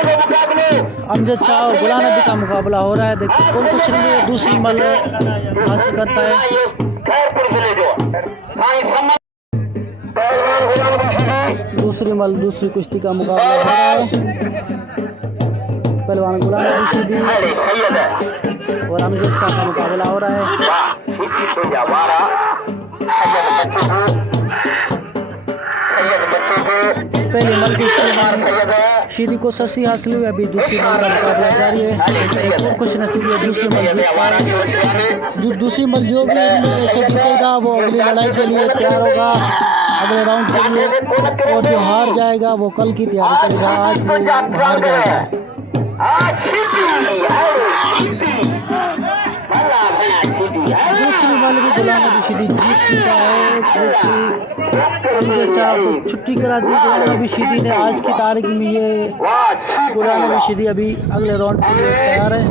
अमजद शाह और गुलाम नबी का मुकाबला हो रहा है। देखिए कौन कुछ दूसरी मल हासिल करता है। दूसरी कुश्ती का मुकाबला हो रहा है। पहलवान गुलाम नबी सीधी और अमजद शाह का मुकाबला हो रहा है। पहले मल की शीदी को सरसी हासिल हुई। अभी दूसरी मल का मुकाबला जारी है। और कुछ नसीब है दूसरी मल दूसरी मल जो भी ऐसे जीतेगा वो अगली लड़ाई के लिए तैयार होगा, अगले राउंड के लिए। और जो हार जाएगा वो कल की तैयारी करेगा। आज वो हार जाएगा। दूसरी मल भी गुलाम नबी सीधी जीत चुका है। छुट्टी करा दी गुलाम नबी सीधी ने। आज की तारीख में ये गुलाम नबी सीधी अभी अगले राउंड के लिए तैयार है।